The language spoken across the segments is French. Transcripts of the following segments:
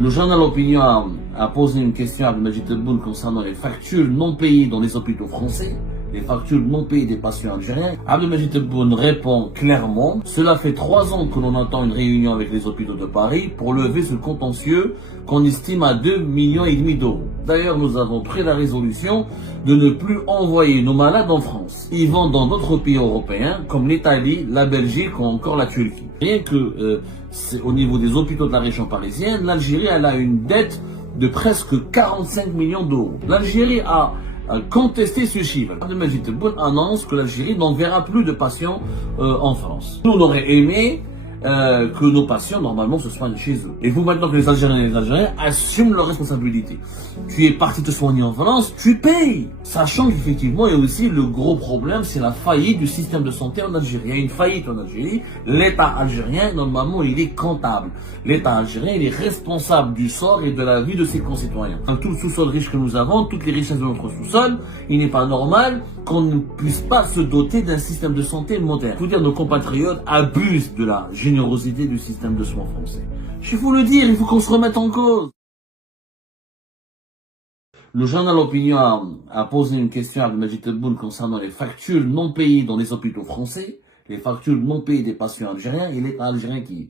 Le journal Opinion a posé une question à Abdelmajid Tebboune concernant les factures non payées dans les hôpitaux français, les factures non payées des patients algériens. Abdelmajid Tebboune répond clairement: cela fait 3 ans que l'on attend une réunion avec les hôpitaux de Paris pour lever ce contentieux qu'on estime à 2,5 millions d'euros. D'ailleurs, nous avons pris la résolution de ne plus envoyer nos malades en France. Ils vont dans d'autres pays européens comme l'Italie, la Belgique ou encore la Turquie. Rien que au niveau des hôpitaux de la région parisienne, l'Algérie elle a une dette de presque 45 millions d'euros. L'Algérie a contesté ce chiffre. Abdelmajid Tebboune annonce que l'Algérie n'enverra plus de patients en France. Nous, on aurait aimé que nos patients, normalement, se soignent chez eux. Et vous, maintenant que les Algériens et les Algériens assument leurs responsabilités. Tu es parti te soigner en France, tu payes. Sachant qu'effectivement, il y a aussi le gros problème, c'est la faillite du système de santé en Algérie. Il y a une faillite en Algérie. L'État algérien, normalement, il est comptable. L'État algérien, il est responsable du sort et de la vie de ses concitoyens. Dans tout le sous-sol riche que nous avons, toutes les richesses de notre sous-sol, il n'est pas normal qu'on ne puisse pas se doter d'un système de santé moderne. Faut dire, nos compatriotes abusent de la générosité du système de soins français. Il faut le dire, il faut qu'on se remette en cause. Le journal Opinion a posé une question à Abdelmajid Tebboune concernant les factures non payées dans les hôpitaux français, les factures non payées des patients algériens, et l'État algérien qui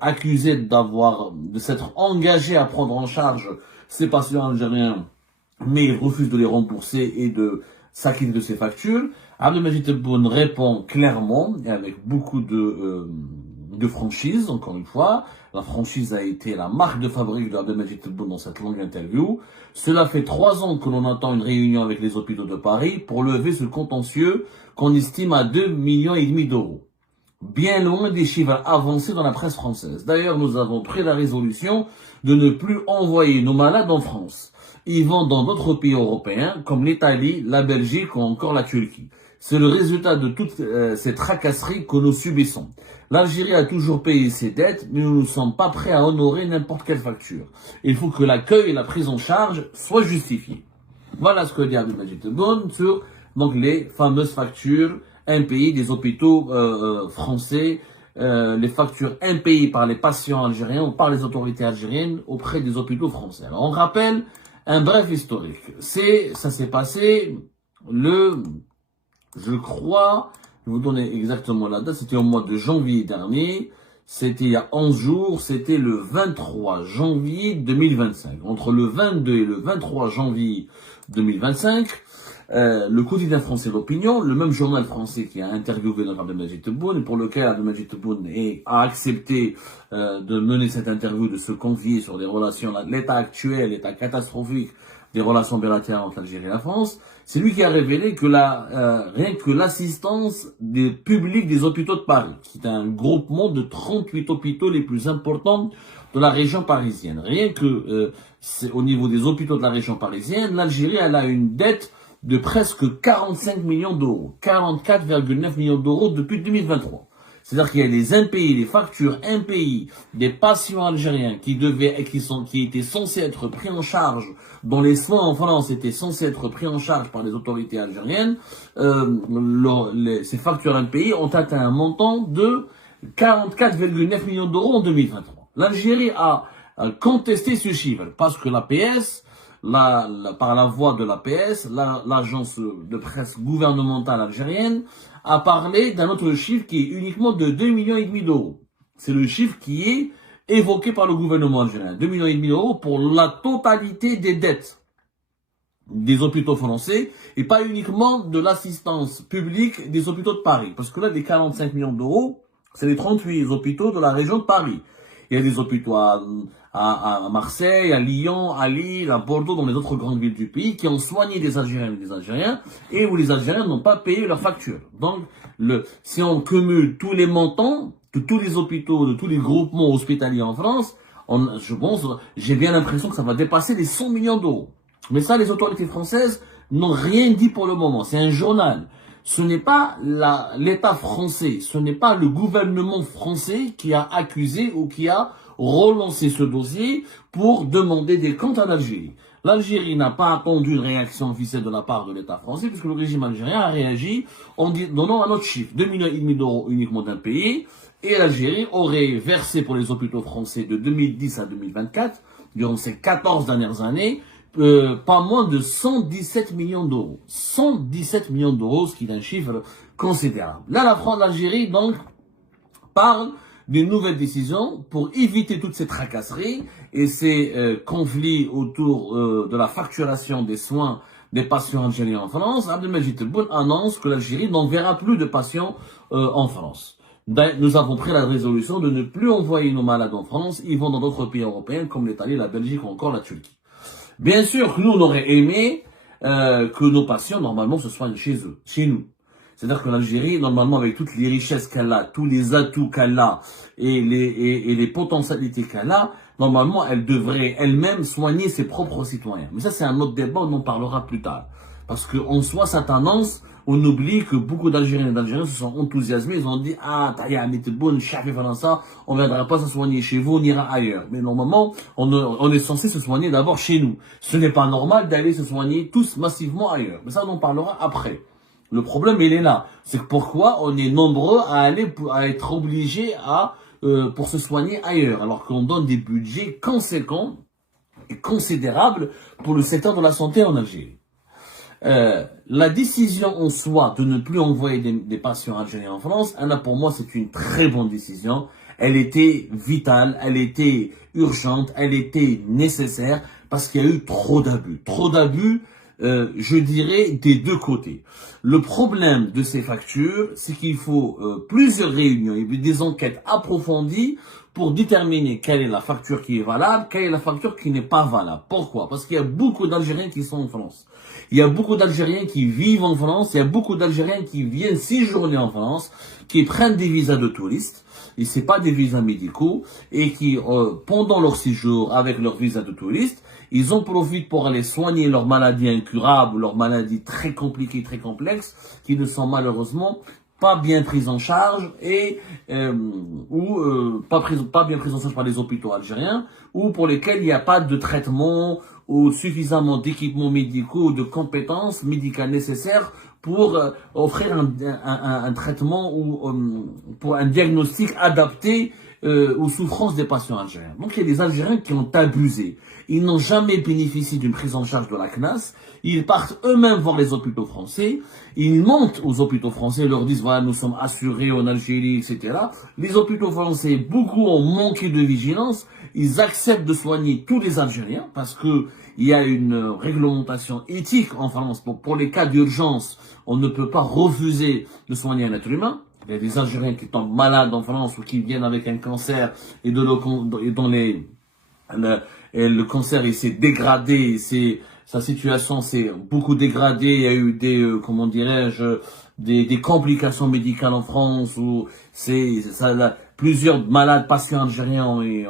accusé de s'être engagé à prendre en charge ces patients algériens, mais il refuse de les rembourser et de s'acquitter de ces factures. Abdelmajid Tebboune répond clairement et avec beaucoup de franchise, encore une fois. La franchise a été la marque de fabrique d'Abdelmajid Tebboune dans cette longue interview. Cela fait 3 ans que l'on attend une réunion avec les hôpitaux de Paris pour lever ce contentieux qu'on estime à 2,5 millions d'euros. Bien loin des chiffres avancés dans la presse française. D'ailleurs, nous avons pris la résolution de ne plus envoyer nos malades en France. Ils vont dans d'autres pays européens comme l'Italie, la Belgique ou encore la Turquie. C'est le résultat de toutes ces tracasseries que nous subissons. L'Algérie a toujours payé ses dettes, mais nous ne sommes pas prêts à honorer n'importe quelle facture. Il faut que l'accueil et la prise en charge soient justifiés. Voilà ce que dit Abdelmajid Tebboune sur donc, les fameuses factures impayées des hôpitaux français, les factures impayées par les patients algériens ou par les autorités algériennes auprès des hôpitaux français. Alors, on rappelle un bref historique. Ça s'est passé je crois, je vais vous donner exactement la date, c'était au mois de janvier dernier, c'était il y a 11 jours, c'était le 23 janvier 2025. Entre le 22 et le 23 janvier 2025, le quotidien français L'Opinion, le même journal français qui a interviewé Abdelmajid Tebboune et pour lequel Abdelmajid Tebboune a accepté de mener cette interview, de se confier sur les relations, l'état actuel, l'état catastrophique des relations bilatérales entre l'Algérie et la France, c'est lui qui a révélé que rien que l'assistance des publics des hôpitaux de Paris, qui est un groupement de 38 hôpitaux les plus importants de la région parisienne, rien que au niveau des hôpitaux de la région parisienne, l'Algérie elle a une dette de presque 45 millions d'euros, 44,9 millions d'euros depuis 2023. C'est-à-dire qu'il y a les impayés, les factures impayées des patients algériens qui étaient censés être pris en charge, dont les soins en France étaient censés être pris en charge par les autorités algériennes. Ces factures impayées ont atteint un montant de 44,9 millions d'euros en 2023. L'Algérie a contesté ce chiffre parce que l'APS, par la voix de l'APS, l'agence de presse gouvernementale algérienne, a parlé d'un autre chiffre qui est uniquement de 2,5 millions d'euros. C'est le chiffre qui est évoqué par le gouvernement algérien. 2,5 millions d'euros pour la totalité des dettes des hôpitaux français et pas uniquement de l'assistance publique des hôpitaux de Paris. Parce que là, les 45 millions d'euros, c'est les 38 hôpitaux de la région de Paris. Il y a des hôpitaux à Marseille, à Lyon, à Lille, à Bordeaux, dans les autres grandes villes du pays, qui ont soigné des Algériens et des Algériens, et où les Algériens n'ont pas payé leurs factures. Donc, si on cumule tous les montants de tous les hôpitaux, de tous les groupements hospitaliers en France, j'ai bien l'impression que ça va dépasser les 100 millions d'euros. Mais ça, les autorités françaises n'ont rien dit pour le moment. C'est un journal. Ce n'est pas l'État français, ce n'est pas le gouvernement français qui a accusé ou qui a relancé ce dossier pour demander des comptes à l'Algérie. L'Algérie n'a pas attendu une réaction officielle de la part de l'État français puisque le régime algérien a réagi en donnant un autre chiffre, 2,5 millions d'euros uniquement d'impayés Et l'Algérie aurait versé pour les hôpitaux français de 2010 à 2024, durant ces 14 dernières années, pas moins de 117 millions d'euros. 117 millions d'euros, ce qui est un chiffre considérable. Là, l'Algérie, donc, parle d'une nouvelle décision pour éviter toutes ces tracasseries et ces conflits autour de la facturation des soins des patients algériens en France. Abdelmajid Tebboune annonce que l'Algérie n'enverra plus de patients en France. Nous avons pris la résolution de ne plus envoyer nos malades en France. Ils vont dans d'autres pays européens comme l'Italie, la Belgique ou encore la Turquie. Bien sûr que nous, on aurait aimé que nos patients, normalement, se soignent chez eux, chez nous. C'est-à-dire que l'Algérie, normalement, avec toutes les richesses qu'elle a, tous les atouts qu'elle a et les potentialités qu'elle a, normalement, elle devrait elle-même soigner ses propres citoyens. Mais ça, c'est un autre débat, on en parlera plus tard. Parce qu'en soi, ça tendance, on oublie que beaucoup d'Algériens et d'Algériens se sont enthousiasmés. Ils ont dit, ah, Taya, mais t'es bonne, chef, ça, on ne viendra pas se soigner chez vous, on ira ailleurs. Mais normalement, on est censé se soigner d'abord chez nous. Ce n'est pas normal d'aller se soigner tous massivement ailleurs. Mais ça, on en parlera après. Le problème, il est là. C'est que pourquoi on est nombreux à être obligés pour se soigner ailleurs, alors qu'on donne des budgets conséquents et considérables pour le secteur de la santé en Algérie. La décision en soi de ne plus envoyer des patients algériens en France, pour moi, c'est une très bonne décision. Elle était vitale, elle était urgente, elle était nécessaire parce qu'il y a eu trop d'abus. Trop d'abus, je dirais, des deux côtés. Le problème de ces factures, c'est qu'il faut plusieurs réunions et des enquêtes approfondies pour déterminer quelle est la facture qui est valable, quelle est la facture qui n'est pas valable. Pourquoi? Parce qu'il y a beaucoup d'Algériens qui sont en France. Il y a beaucoup d'Algériens qui vivent en France. Il y a beaucoup d'Algériens qui viennent séjourner en France, qui prennent des visas de touristes. Et c'est pas des visas médicaux. Et qui, pendant leur séjour avec leur visa de touristes, ils en profitent pour aller soigner leurs maladies incurables, leurs maladies très compliquées, très complexes, qui ne sont malheureusement pas bien prises en charge pas bien prises en charge par les hôpitaux algériens, ou pour lesquels il n'y a pas de traitement ou suffisamment d'équipements médicaux ou de compétences médicales nécessaires pour offrir un traitement ou pour un diagnostic adapté aux souffrances des patients algériens. Donc il y a des Algériens qui ont abusé. Ils n'ont jamais bénéficié d'une prise en charge de la CNAS. Ils partent eux-mêmes voir les hôpitaux français. Ils montent aux hôpitaux français et leur disent, voilà, nous sommes assurés en Algérie, etc. Les hôpitaux français, beaucoup ont manqué de vigilance. Ils acceptent de soigner tous les Algériens parce que il y a une réglementation éthique en France. Pour les cas d'urgence, on ne peut pas refuser de soigner un être humain. Il y a des Algériens qui tombent malades en France ou qui viennent avec un cancer et dont le cancer il s'est dégradé, sa situation s'est beaucoup dégradée. Il y a eu des complications médicales en France où plusieurs malades patients algériens ils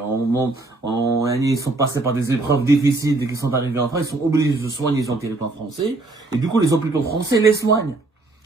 sont passés par des épreuves difficiles et qui sont arrivés en France. Ils sont obligés de se soigner sur le territoire français et du coup les hôpitaux français les soignent.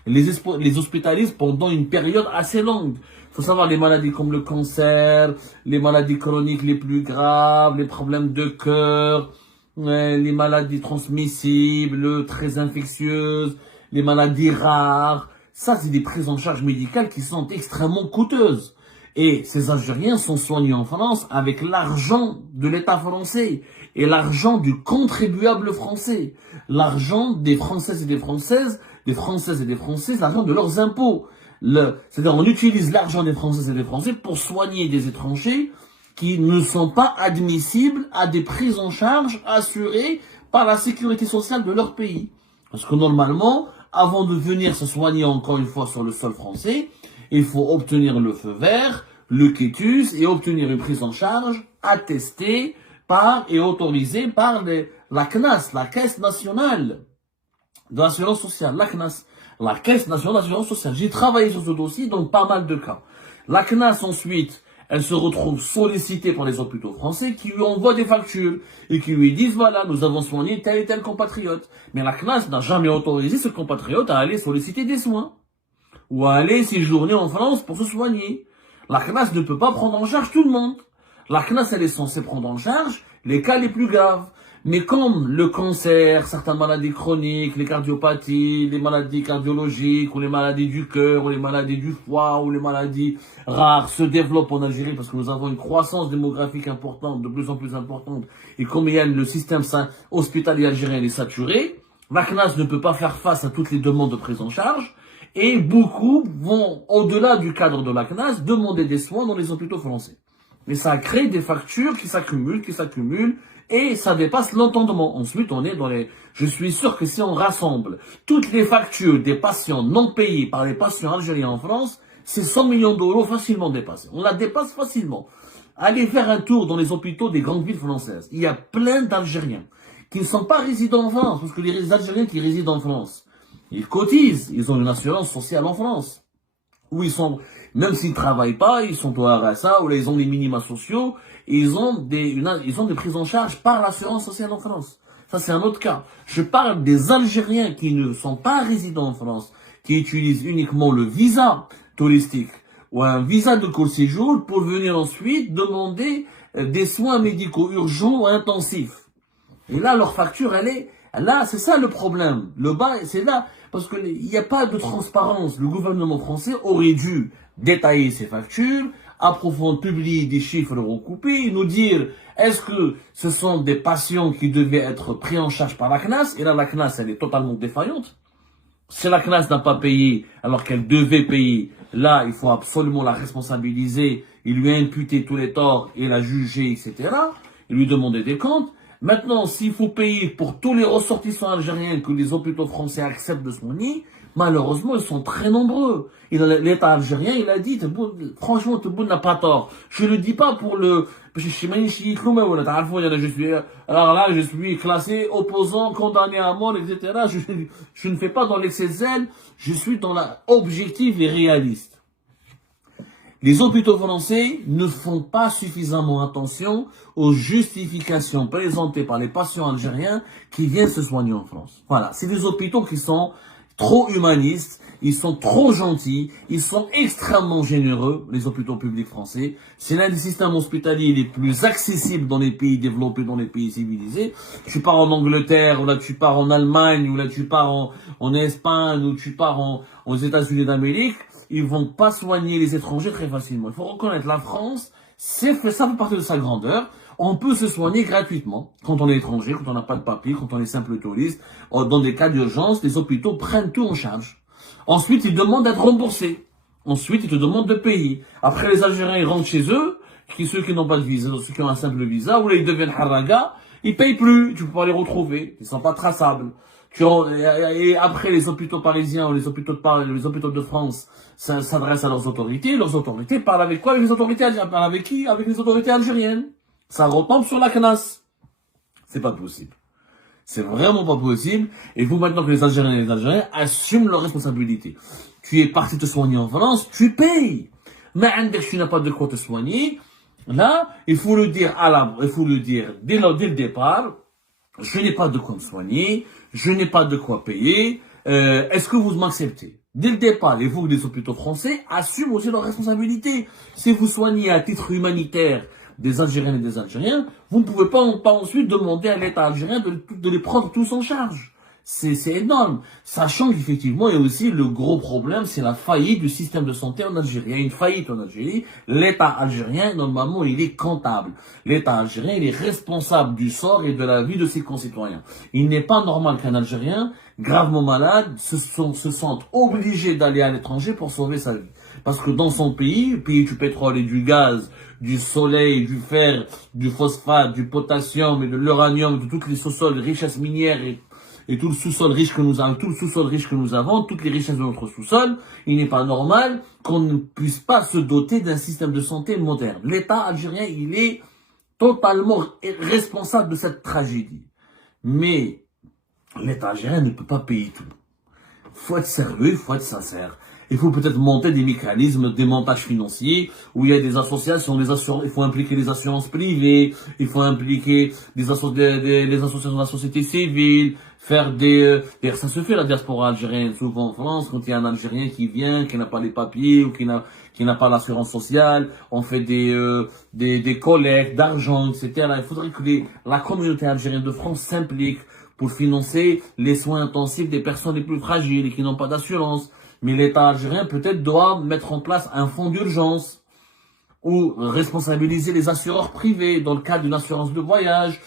Les hospitalisent pendant une période assez longue. Il faut savoir les maladies comme le cancer, les maladies chroniques les plus graves, les problèmes de cœur, les maladies transmissibles, très infectieuses, les maladies rares. Ça, c'est des prises en charge médicales qui sont extrêmement coûteuses. Et ces Algériens sont soignés en France avec l'argent de l'État français et l'argent du contribuable français, l'argent des Françaises et des Françaises, l'argent de leurs impôts. C'est-à-dire on utilise l'argent des Françaises et des Français pour soigner des étrangers qui ne sont pas admissibles à des prises en charge assurées par la sécurité sociale de leur pays. Parce que normalement, avant de venir se soigner encore une fois sur le sol français, il faut obtenir le feu vert, le quitus et obtenir une prise en charge attestée et autorisée par la CNAS, la Caisse nationale de l'assurance sociale, la CNAS, la Caisse nationale d'assurance sociale. J'ai travaillé sur ce dossier dans pas mal de cas. La CNAS ensuite, elle se retrouve sollicitée par les hôpitaux français qui lui envoient des factures et qui lui disent voilà, nous avons soigné tel et tel compatriote. Mais la CNAS n'a jamais autorisé ce compatriote à aller solliciter des soins ou à aller séjourner en France pour se soigner. La CNAS ne peut pas prendre en charge tout le monde. La CNAS, elle est censée prendre en charge les cas les plus graves. Mais comme le cancer, certaines maladies chroniques, les cardiopathies, les maladies cardiologiques, ou les maladies du cœur, ou les maladies du foie, ou les maladies rares se développent en Algérie parce que nous avons une croissance démographique importante, de plus en plus importante, et comme il y a le système hospitalier algérien est saturé, la CNAS ne peut pas faire face à toutes les demandes de prise en charge, et beaucoup vont, au-delà du cadre de la CNAS, demander des soins dans les hôpitaux français. Mais ça crée des factures qui s'accumulent, et ça dépasse l'entendement. Ensuite, on est dans les... Je suis sûr que si on rassemble toutes les factures des patients non payés par les patients algériens en France, c'est 100 millions d'euros facilement dépassés. On la dépasse facilement. Allez faire un tour dans les hôpitaux des grandes villes françaises. Il y a plein d'Algériens qui ne sont pas résidents en France, parce que les Algériens qui résident en France, ils cotisent, ils ont une assurance sociale en France. Où ils sont, même s'ils ne travaillent pas, ils sont au RSA, ou là ils ont des minima sociaux, et ils ont des prises en charge par l'assurance sociale en France. Ça c'est un autre cas. Je parle des Algériens qui ne sont pas résidents en France, qui utilisent uniquement le visa touristique, ou un visa de court séjour pour venir ensuite demander des soins médicaux urgents ou intensifs. Et là, leur facture, elle est, là, c'est ça le problème. Le bas, c'est là. Parce qu'il n'y a pas de transparence. Le gouvernement français aurait dû détailler ses factures, approfondir, publier des chiffres recoupés, nous dire est-ce que ce sont des patients qui devaient être pris en charge par la CNAS, et là la CNAS elle est totalement défaillante. Si la CNAS n'a pas payé alors qu'elle devait payer, là il faut absolument la responsabiliser, il lui imputer tous les torts et la juger, etc. Et lui demander des comptes. Maintenant, s'il faut payer pour tous les ressortissants algériens que les hôpitaux français acceptent de soigner, malheureusement, ils sont très nombreux. L'État algérien, il a dit, franchement, Tebboune n'a pas tort. Je le dis pas pour le... Je suis classé opposant, condamné à mort, etc. Je ne fais pas dans l'excès de zèle, je suis dans la objectif et réaliste. Les hôpitaux français ne font pas suffisamment attention aux justifications présentées par les patients algériens qui viennent se soigner en France. Voilà, c'est des hôpitaux qui sont trop humanistes, ils sont trop gentils, ils sont extrêmement généreux, les hôpitaux publics français. C'est l'un des systèmes hospitaliers les plus accessibles dans les pays développés, dans les pays civilisés. Tu pars en Angleterre, ou là tu pars en Allemagne, ou là tu pars en Espagne, ou tu pars aux États-Unis d'Amérique, ils vont pas soigner les étrangers très facilement. Il faut reconnaître, la France, ça fait partie de sa grandeur. On peut se soigner gratuitement quand on est étranger, quand on n'a pas de papier, quand on est simple touriste. Dans des cas d'urgence, les hôpitaux prennent tout en charge. Ensuite, ils demandent d'être remboursés. Ensuite, ils te demandent de payer. Après, les Algériens, ils rentrent chez eux, ceux qui n'ont pas de visa, ceux qui ont un simple visa, ou là, ils deviennent haraga, ils payent plus, tu peux pas les retrouver, ils sont pas traçables. Et après, les hôpitaux parisiens ou les hôpitaux de France s'adressent à leurs autorités parlent avec quoi? Avec les autorités algériennes. Parlent avec qui? Avec les autorités algériennes. Ça retombe sur la CNAS. C'est pas possible. C'est vraiment pas possible. Et il faut maintenant que les Algériens et les Algériens assument leurs responsabilités. Tu es parti te soigner en France, tu payes. Mais tu n'as pas de quoi te soigner. Là, il faut le dire dès le départ. Je n'ai pas de quoi me soigner, je n'ai pas de quoi payer, est-ce que vous m'acceptez? Dès le départ, et vous, les hôpitaux français, assument aussi leurs responsabilités. Si vous soignez à titre humanitaire des Algériennes et des Algériens, vous ne pouvez pas ensuite demander à l'État algérien de les prendre tous en charge. C'est énorme. Sachant qu'effectivement, il y a aussi le gros problème, c'est la faillite du système de santé en Algérie. Il y a une faillite en Algérie. L'État algérien, normalement, il est comptable. L'État algérien, il est responsable du sort et de la vie de ses concitoyens. Il n'est pas normal qu'un Algérien, gravement malade, se sente obligé d'aller à l'étranger pour sauver sa vie. Parce que dans son pays du pétrole et du gaz, du soleil, du fer, du phosphate, du potassium et de l'uranium, de toutes les sous-sols, richesses minières et tout le sous-sol riche que nous avons, toutes les richesses de notre sous-sol, il n'est pas normal qu'on ne puisse pas se doter d'un système de santé moderne. L'État algérien, il est totalement responsable de cette tragédie. Mais l'État algérien ne peut pas payer tout. Il faut être sérieux, il faut être sincère. Il faut peut-être monter des mécanismes, des montages financiers, où il y a des associations, il faut impliquer les assurances privées, il faut impliquer les associations de la société civile, ça se fait la diaspora algérienne souvent en France, quand il y a un Algérien qui vient, qui n'a pas les papiers ou qui n'a pas l'assurance sociale, on fait des collectes d'argent, etc. Il faudrait que la communauté algérienne de France s'implique pour financer les soins intensifs des personnes les plus fragiles et qui n'ont pas d'assurance. Mais l'État algérien peut-être doit mettre en place un fonds d'urgence ou responsabiliser les assureurs privés dans le cadre d'une assurance de voyage.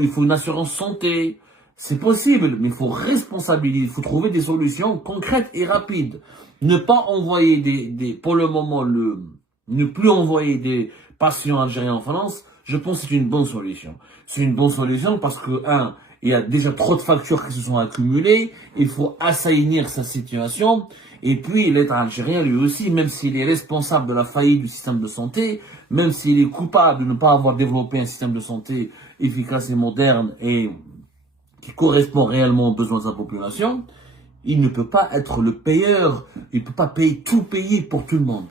Il faut une assurance santé. C'est possible, mais il faut responsabiliser, il faut trouver des solutions concrètes et rapides. Ne pas envoyer pour le moment, ne plus envoyer des patients algériens en France, je pense que c'est une bonne solution. C'est une bonne solution parce que, il y a déjà trop de factures qui se sont accumulées, il faut assainir sa situation, et puis l'État algérien lui aussi, même s'il est responsable de la faillite du système de santé, même s'il est coupable de ne pas avoir développé un système de santé efficace et moderne et qui correspond réellement aux besoins de sa population, il ne peut pas être le payeur, il ne peut pas tout payer pour tout le monde.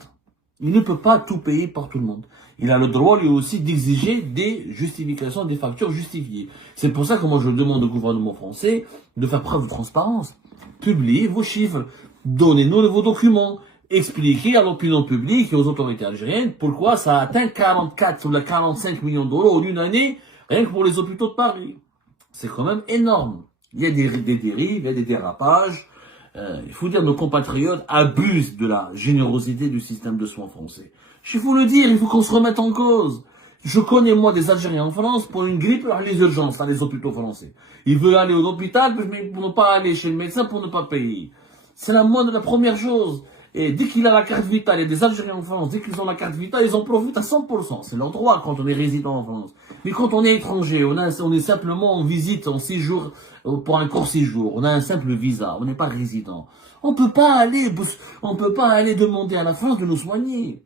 Il ne peut pas tout payer pour tout le monde. Il a le droit lui aussi d'exiger des justifications, des factures justifiées. C'est pour ça que moi je demande au gouvernement français de faire preuve de transparence. Publiez vos chiffres, donnez-nous vos documents, expliquez à l'opinion publique et aux autorités algériennes pourquoi ça a atteint 44 ou 45 millions d'euros en une année, rien que pour les hôpitaux de Paris. C'est quand même énorme. Il y a des dérives, il y a des dérapages. Il faut dire, nos compatriotes abusent de la générosité du système de soins français. Il faut le dire, il faut qu'on se remette en cause. Je connais, moi, des Algériens en France, pour une grippe, les urgences, dans les hôpitaux français. Ils veulent aller au hôpital, mais pour ne pas aller chez le médecin, pour ne pas payer. C'est la moindre, la première chose. Et dès qu'il a la carte vitale, il y a des Algériens en France, dès qu'ils ont la carte vitale, ils en profitent à 100%. C'est leur droit quand on est résident en France. Mais quand on est étranger, on est simplement en visite en 6 jours, pour un court séjour. On a un simple visa, on n'est pas résident. On peut pas aller demander à la France de nous soigner.